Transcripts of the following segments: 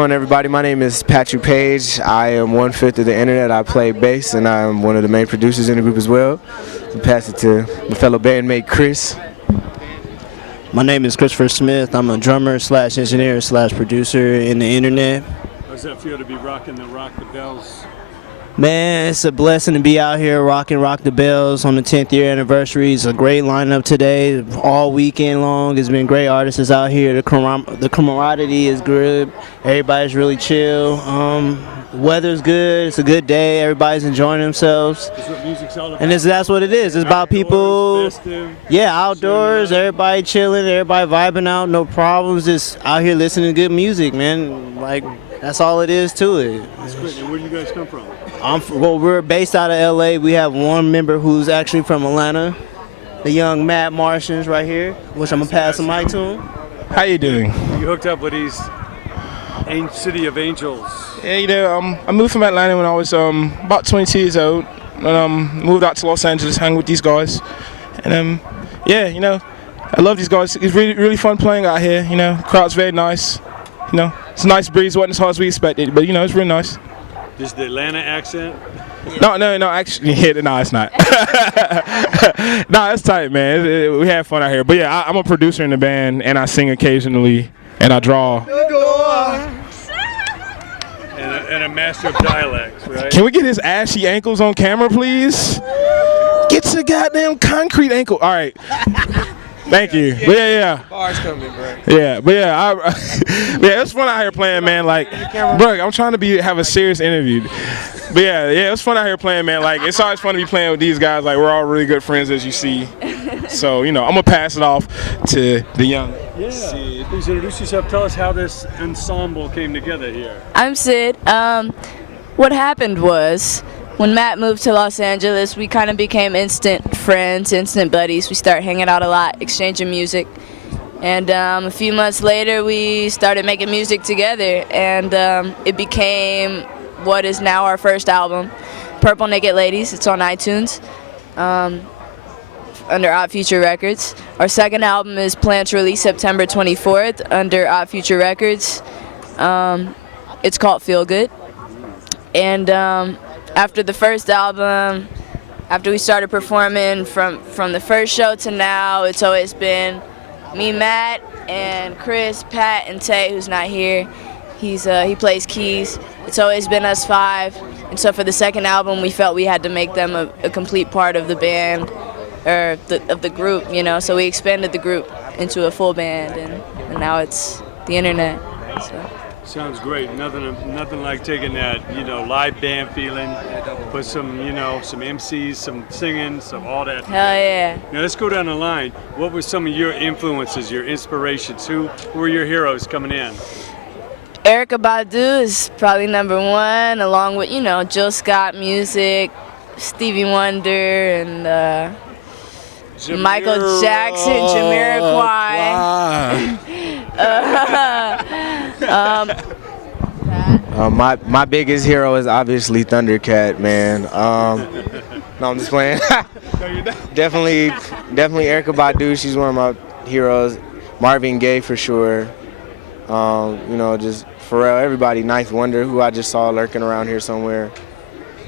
on, everybody? My name is Patrick Page. I am 1/5 of the internet. I play bass, and I'm one of the main producers in the group as well. I'll pass it to my fellow bandmate Chris. My name is Christopher Smith. I'm a drummer slash engineer slash producer in the internet. How does that feel to be rocking the Rock the Bells? Man, it's a blessing to be out here rocking Rock the Bells on the 10th year anniversary. It's a great lineup today, all weekend long. It's been great artists out here. The camaraderie is good. Everybody's really chill. Weather's good. It's a good day. Everybody's enjoying themselves. That's what music's all about. And that's what it is. It's about people, festive, outdoors, everybody chilling, everybody vibing out, no problems. Just out here listening to good music, man. Like, that's all it is to it. That's great. And where do you guys come from? We're based out of LA. We have one member who's actually from Atlanta, the young Matt Martians right here, which I'm gonna pass the mic to him. How you doing? You hooked up with these City of Angels. Yeah, I moved from Atlanta when I was about 22 years old, and moved out to Los Angeles, hang with these guys, and I love these guys. It's really, really fun playing out here. Crowd's very nice. It's a nice breeze. Wasn't as hot as we expected, but it's really nice. Just the Atlanta accent? No, actually, no, it's not. No, it's tight, man. We have fun out here. But yeah, I'm a producer in the band, and I sing occasionally, and I draw. And a master of dialects, right? Can we get his ashy ankles on camera, please? Get your goddamn concrete ankle. All right. Thank you. But yeah. Bars coming, bro. Yeah, but yeah, it's fun out here playing, man. Like, bro, I'm trying to have a serious interview. But yeah, it's fun out here playing, man. Like, it's always fun to be playing with these guys. Like, we're all really good friends, as you see. So, I'm gonna pass it off to the young. Yeah. Sid. Please introduce yourself. Tell us how this ensemble came together here. I'm Sid. What happened was, when Matt moved to Los Angeles, we kind of became instant friends, instant buddies. We started hanging out a lot, exchanging music. And a few months later, we started making music together. And it became what is now our first album, Purple Naked Ladies. It's on iTunes under Odd Future Records. Our second album is planned to release September 24th under Odd Future Records. It's called Feel Good. And after the first album, after we started performing from the first show to now, it's always been me, Matt, and Chris, Pat, and Tay, who's not here. He plays keys. It's always been us five. And so for the second album, we felt we had to make them a complete part of the band, or of the group, So we expanded the group into a full band, and now it's the internet. So. Sounds great. Nothing like taking that, live band feeling, put some, some MCs, some singing, some all that. Hell yeah. Now let's go down the line. What were some of your influences, your inspirations? Who were your heroes coming in? Erykah Badu is probably #1, along with, Jill Scott music, Stevie Wonder, and Michael Jackson, Jamiroquai. My biggest hero is obviously Thundercat, man. No, I'm just playing. Definitely Erykah Badu. She's one of my heroes. Marvin Gaye for sure. Just Pharrell. Everybody. Ninth Wonder, who I just saw lurking around here somewhere.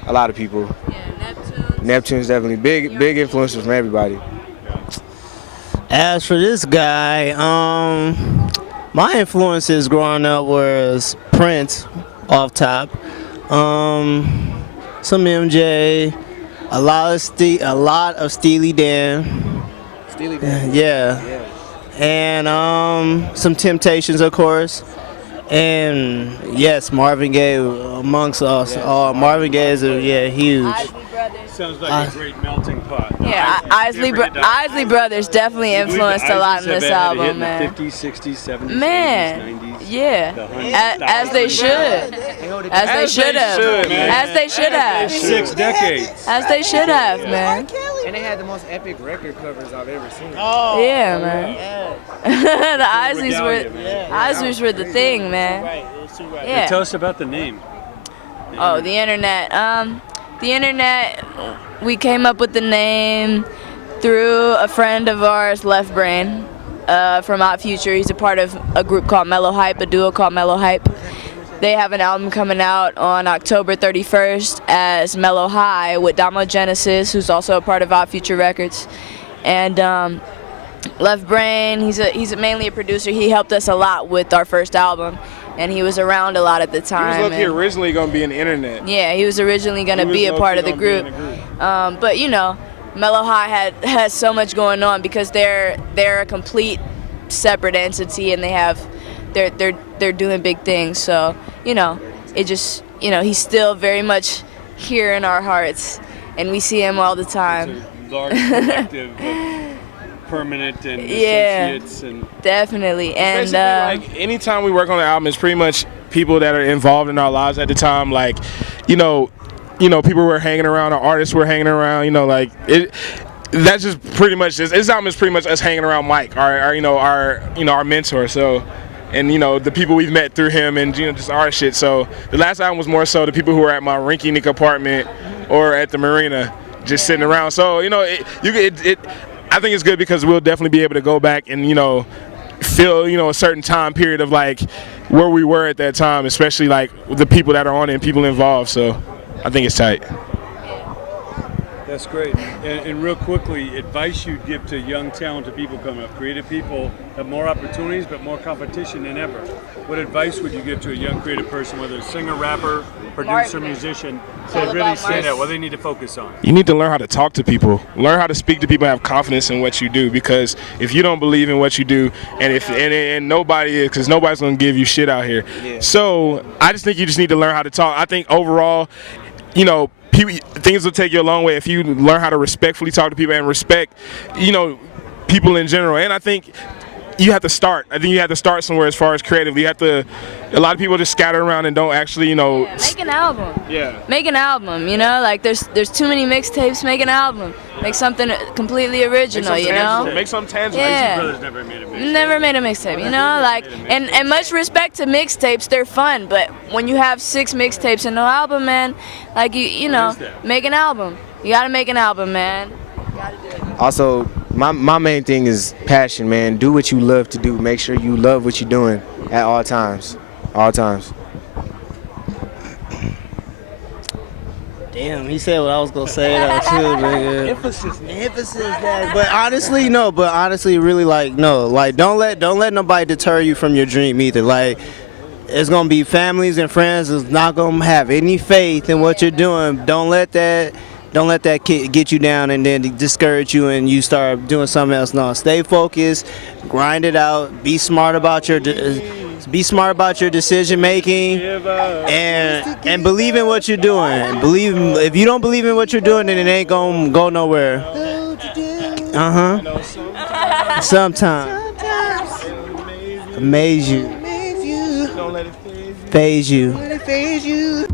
A lot of people. Yeah, Neptune's definitely big influences from everybody. As for this guy, my influences growing up was Prince, off top, some MJ, a lot of Steely Dan. Steely Dan. Yeah. And some Temptations, of course. And yes, Marvin Gaye amongst us. Marvin Gaye is huge. Sounds like a great melting pot. Yeah, Isley Brothers definitely influenced a lot in this album, man. The 50s, 60s, 70s, Man, 80s, 90s. yeah, as they should have, 6 decades. as they should have, man. And they had the most epic record covers I've ever seen. Oh, Yeah, man. The Isleys were the thing, man. Right, it was too right. Yeah. Tell us about the name. Oh, the internet. The internet, we came up with the name through a friend of ours, Left Brain, from Odd Future. He's a part of a group called Mellow Hype, a duo called Mellow Hype. they have an album coming out on October 31st as Mellow High with Damo Genesis, who's also a part of Odd Future Records. And Left Brain, he's mainly a producer. He helped us a lot with our first album, and he was around a lot at the time. He was originally going to be in the internet. Yeah, he was originally going to be a part of the group. But you know, Mellow High has so much going on because they're a complete separate entity, and they're doing big things. So you know, it just, you know, he's still very much here in our hearts, and we see him all the time. It's a large collective of permanent and associates, and definitely. And like anytime we work on an album, it's pretty much people that are involved in our lives at the time. Like, you know, people were hanging around, our artists were hanging around. You know, like it. That's just pretty much this album is pretty much us hanging around Mike, our mentor. So, and you know, the people we've met through him, and you know, just our shit. So the last album was more so the people who were at my rinky-dink apartment or at the marina, just sitting around. So you know, I think it's good because we'll definitely be able to go back and, you know, feel, you know, a certain time period of like where we were at that time, especially like the people that are on it and people involved. So I think it's tight. that's great. And real quickly, advice you'd give to young, talented people coming up. Creative people have more opportunities, but more competition than ever. What advice would you give to a young creative person, whether it's singer, rapper, producer, musician, to really stand out? What they need to focus on? You need to learn how to talk to people, learn how to speak to people, and have confidence in what you do. Because if you don't believe in what you do, and nobody is, because nobody's gonna give you shit out here. Yeah. So I just think you just need to learn how to talk. I think overall, you know, things will take you a long way if you learn how to respectfully talk to people and respect, you know, people in general. And I think you have to start. I think you have to start somewhere as far as creatively. You have to. A lot of people just scatter around and don't actually, you know. Yeah, make an album. Yeah. Make an album. You know, like there's too many mixtapes. Make an album. Make something completely original. You know. Make something tangible. Yeah. Brothers never made a mixtape. Never made a mixtape. You know, like and much respect to mixtapes. They're fun, but when you have 6 mixtapes and no album, man, like you know, make an album. You gotta make an album, man. You gotta do it. Also, my main thing is passion, man. Do what you love to do. Make sure you love what you're doing at all times. All times. Damn, he said what I was gonna say though too, nigga. Emphasis that. But honestly, no. But honestly, really, like, no. Like, don't let nobody deter you from your dream either. Like, it's gonna be families and friends that's not gonna have any faith in what you're doing. Don't let that get you down and then discourage you and you start doing something else. No, stay focused, grind it out, be smart about your decision making, and believe in what you're doing. If you don't believe in what you're doing, then it ain't gonna go nowhere. Sometimes amaze you. Don't let it phase you.